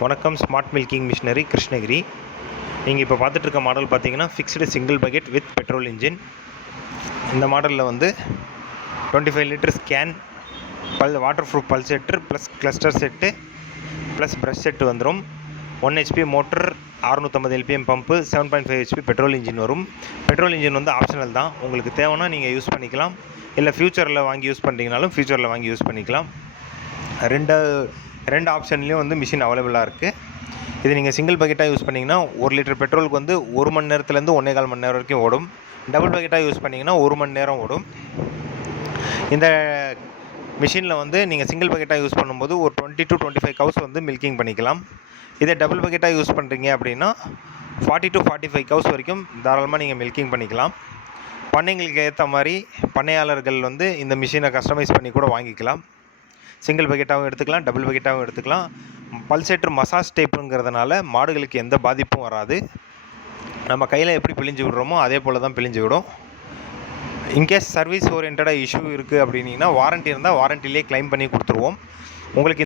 வணக்கம் smart milking machinery Krishnagiri. நீங்கள் இப்போ பார்த்துட்ருக்க மாடல் பார்த்தீங்கன்னா fixed single bucket with petrol engine இந்த மாடலில் வந்து டுவெண்ட்டி ஃபைவ் லிட்டர் ஸ்கேன் பல் வாட்டர் ப்ரூஃப் பல் set plus cluster set plus brush set வந்துடும் one HP motor அறுநூற்றம்பது LPM pump seven point five HP petrol engine வரும். பெட்ரோல் இன்ஜின் வந்து optional தான். உங்களுக்கு தேவைன்னா நீங்கள் யூஸ் பண்ணிக்கலாம். இல்லை ஃப்யூச்சரில் வாங்கி யூஸ் பண்ணுறீங்கனாலும் ஃப்யூச்சரில் வாங்கி யூஸ் பண்ணிக்கலாம். ரெண்டு ரெண்டு ஆப்ஷன்லேயும் வந்து மிஷின் அவைலபிளாக இருக்குது. இது நீங்கள் சிங்கிள் பக்கெட்டாக யூஸ் பண்ணிங்கன்னா ஒரு லிட்டர் பெட்ரோலுக்கு வந்து ஒரு மணி நேரத்துலேருந்து ஒன்றே கால் மணி நேரம் வரைக்கும் ஓடும். டபுள் பக்கெட்டாக யூஸ் பண்ணிங்கன்னா ஒரு மணி நேரம் ஓடும். இந்த மிஷினில் வந்து நீங்கள் சிங்கிள் பக்கெட்டாக யூஸ் பண்ணும்போது ஒரு twenty to twenty five cows வந்து மில்கிங் பண்ணிக்கலாம். இதே டபுள் பக்கெட்டாக யூஸ் பண்ணுறீங்க அப்படின்னா forty to forty five cows வரைக்கும் தாராளமாக நீங்கள் மில்கிங் பண்ணிக்கலாம். பண்ணைங்களுக்கு ஏற்ற மாதிரி பண்ணையாளர்கள் வந்து இந்த மிஷினை கஸ்டமைஸ் பண்ணி கூட வாங்கிக்கலாம். சிங்கிள் பக்கெட்டாகவும் எடுத்துக்கலாம் டபுள் பக்கெட்டாகவும் எடுத்துக்கலாம். பல்சேட்டர் மசாஜ் டேப்புங்கிறதுனால மாடுகளுக்கு எந்த பாதிப்பும் வராது. நம்ம கையில் எப்படி பிழிஞ்சு விடுறோமோ அதே போல் தான் பிழிஞ்சு விடும். இன்கேஸ் சர்வீஸ் ஓரியன்டாக இஷ்யூ இருக்குது அப்படின்னீங்கன்னா வாரண்ட்டி இருந்தால் வாரண்டிலே கிளைம் பண்ணி கொடுத்துருவோம். உங்களுக்கு